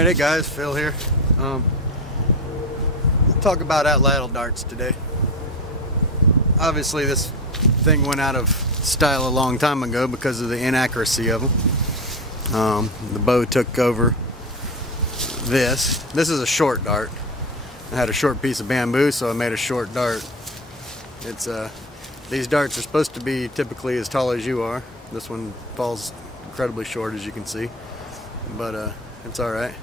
Alright, hey guys, Phil here. Talk about Atlatl darts today. Obviously this thing went out of style a long time ago because of the inaccuracy of them. The bow took over this. This is a short dart. I had a short piece of bamboo, so I made a short dart. It's these darts are supposed to be typically as tall as you are. This one falls incredibly short, as you can see, but it's alright.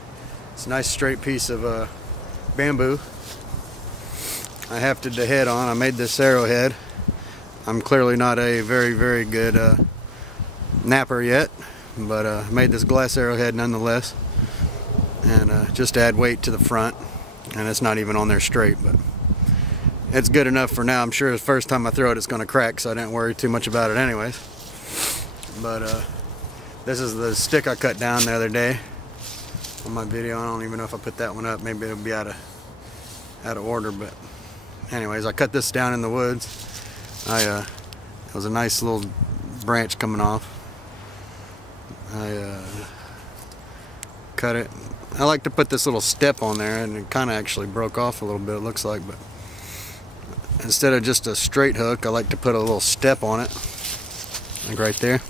It's a nice straight piece of bamboo. I hefted the head on. I made this arrowhead. I'm clearly not a very good napper yet, but I made this glass arrowhead nonetheless, and just to add weight to the front. And it's not even on there straight, but it's good enough for now. I'm sure the first time I throw it, it's going to crack, so I didn't worry too much about it anyways. But this is the stick I cut down the other day on my video. I don't even know if I put that one up. Maybe it'll be out of order, but anyways, I cut this down in the woods. It was a nice little branch coming off. I cut it. I like to put this little step on there, and it kind of actually broke off a little bit, it looks like, but instead of just a straight hook, I like to put a little step on it, like right there.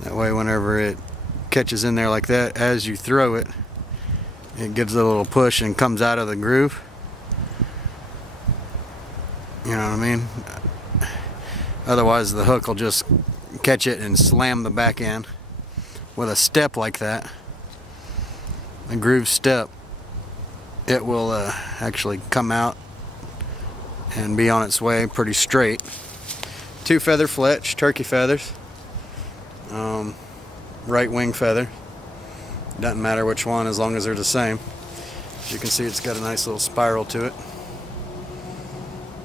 That way whenever it catches in there like that, as you throw it, it gives it a little push and comes out of the groove. You know what I mean? Otherwise the hook will just catch it and slam the back end. With a step like that, a groove step, it will actually come out and be on its way pretty straight. 2 feather fletch, turkey feathers, right wing feather. Doesn't matter which one as long as they're the same. As you can see, it's got a nice little spiral to it,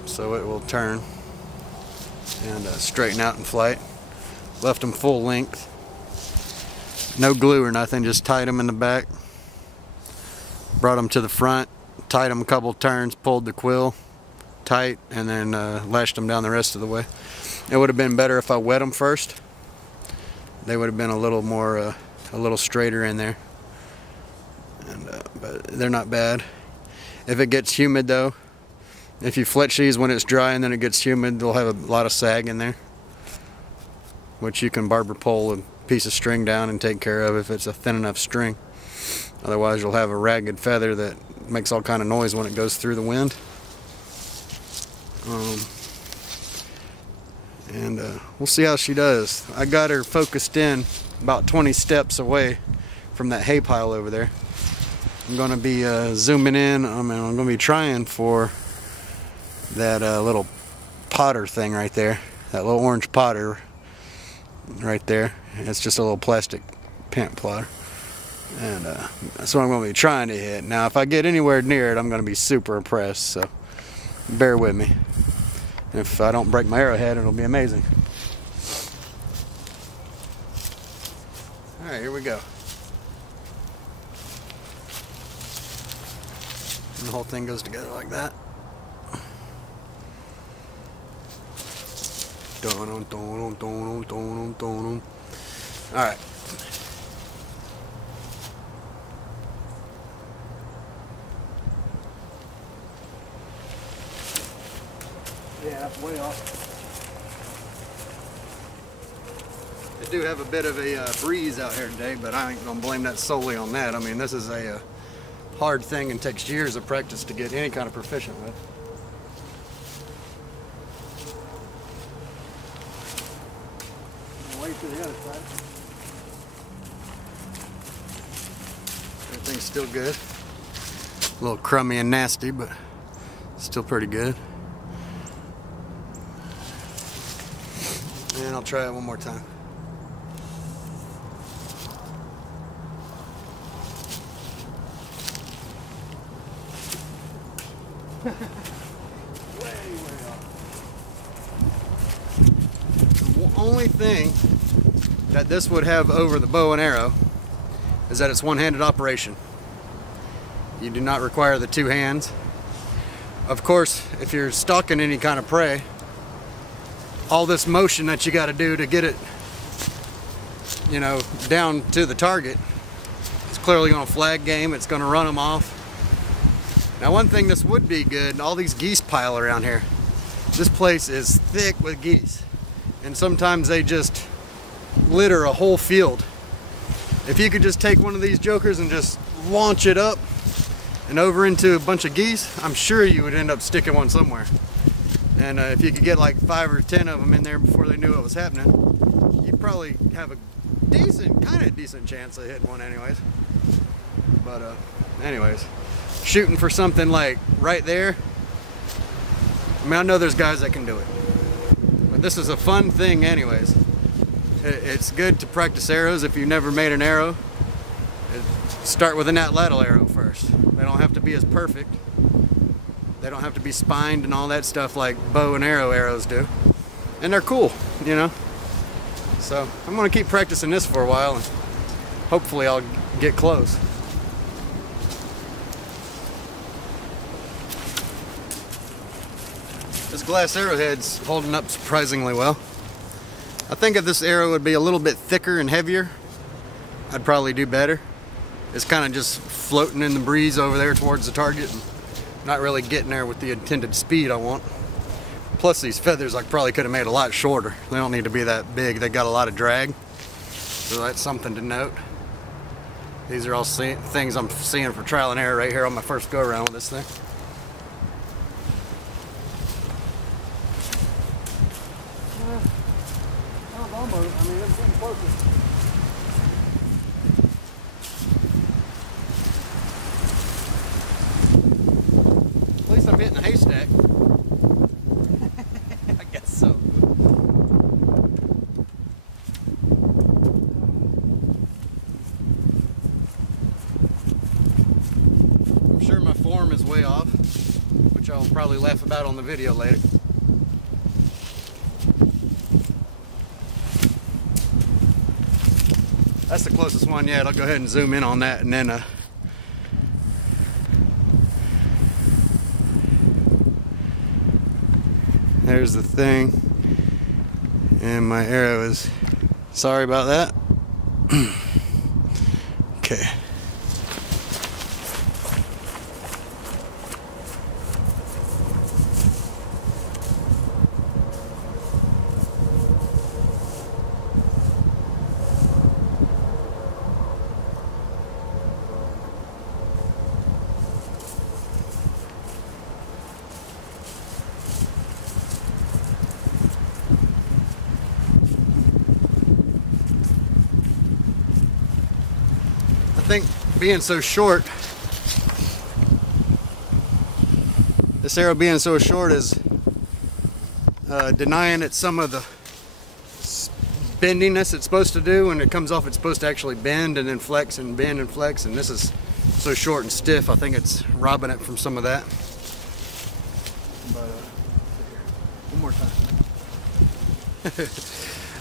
so it will turn and straighten out in flight. Left them full length. No glue or nothing, just tied them in the back. Brought them to the front, tied them a couple turns, pulled the quill tight, and then lashed them down the rest of the way. It would have been better if I wet them first. They would have been a little more, a little straighter in there. And but they're not bad. If it gets humid though, if you fletch these when it's dry and then it gets humid, they'll have a lot of sag in there, which you can barber pole a piece of string down and take care of if it's a thin enough string. Otherwise you'll have a ragged feather that makes all kind of noise when it goes through the wind. We'll see how she does. I got her focused in about 20 steps away from that hay pile over there. I'm going to be zooming in. I'm going to be trying for that little potter thing right there. That little orange potter right there. It's just a little plastic pant plotter. And that's what I'm going to be trying to hit. Now if I get anywhere near it, I'm going to be super impressed, so bear with me. If I don't break my arrowhead, it'll be amazing. Alright, here we go. And the whole thing goes together like that. Alright. Yeah, that's way off. I do have a bit of a breeze out here today, but I ain't gonna blame that solely on that. I mean, this is a hard thing and takes years of practice to get any kind of proficient with. Way to the other side. Everything's still good. A little crummy and nasty, but still pretty good. And I'll try it one more time. Way off. The only thing that this would have over the bow and arrow is that it's one-handed operation. You do not require the 2 hands. Of course, if you're stalking any kind of prey, all this motion that you got to do to get it, you know, down to the target is clearly on a flag game. It's gonna run them off. Now one thing this would be good, all these geese pile around here. This place is thick with geese. And sometimes they just litter a whole field. If you could just take one of these jokers and just launch it up and over into a bunch of geese, I'm sure you would end up sticking one somewhere. And if you could get like 5 or 10 of them in there before they knew what was happening, you'd probably have a kind of decent chance of hitting one anyways. But anyways, shooting for something like right there, I mean, I know there's guys that can do it. But this is a fun thing anyways. It's good to practice arrows if you've never made an arrow. Start with an Atlatl arrow first. They don't have to be as perfect. They don't have to be spined and all that stuff like bow and arrow arrows do. And they're cool, you know. So I'm gonna keep practicing this for a while and hopefully I'll get close. This glass arrowhead's holding up surprisingly well. I think if this arrow would be a little bit thicker and heavier, I'd probably do better. It's kind of just floating in the breeze over there towards the target and not really getting there with the intended speed I want. Plus these feathers I probably could have made a lot shorter. They don't need to be that big. They got a lot of drag. So that's something to note. These are all things I'm seeing for trial and error right here on my first go around with this thing. I mean, it's getting closer. At least I'm hitting a haystack. I guess so. I'm sure my form is way off, which I'll probably laugh about on the video later. That's the closest one yet. I'll go ahead and zoom in on that and then there's the thing. And my arrow is, sorry about that. Okay. I think being so short, this arrow being so short is denying it some of the bendiness it's supposed to do. When it comes off, it's supposed to actually bend and then flex and bend and flex, and this is so short and stiff, I think it's robbing it from some of that. But one more time.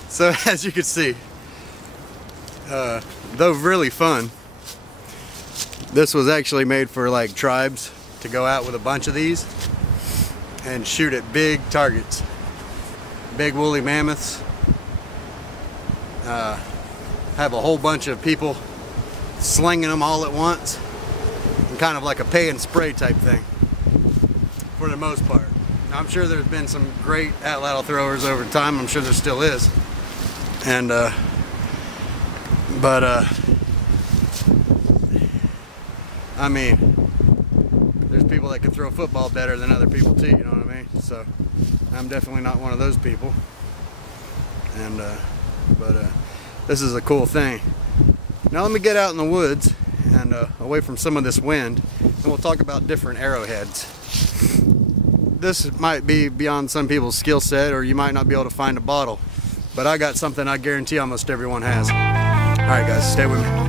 So as you can see, though really fun, this was actually made for like tribes to go out with a bunch of these and shoot at big targets, big woolly mammoths. Have a whole bunch of people slinging them all at once, and kind of like a pay and spray type thing for the most part. Now, I'm sure there's been some great Atlatl throwers over time. I'm sure there still is, and I mean, there's people that can throw football better than other people too, you know what I mean? So I'm definitely not one of those people. And this is a cool thing. Now let me get out in the woods and away from some of this wind, and we'll talk about different arrowheads. This might be beyond some people's skill set, or you might not be able to find a bottle, but I got something I guarantee almost everyone has. All right guys, stay with me.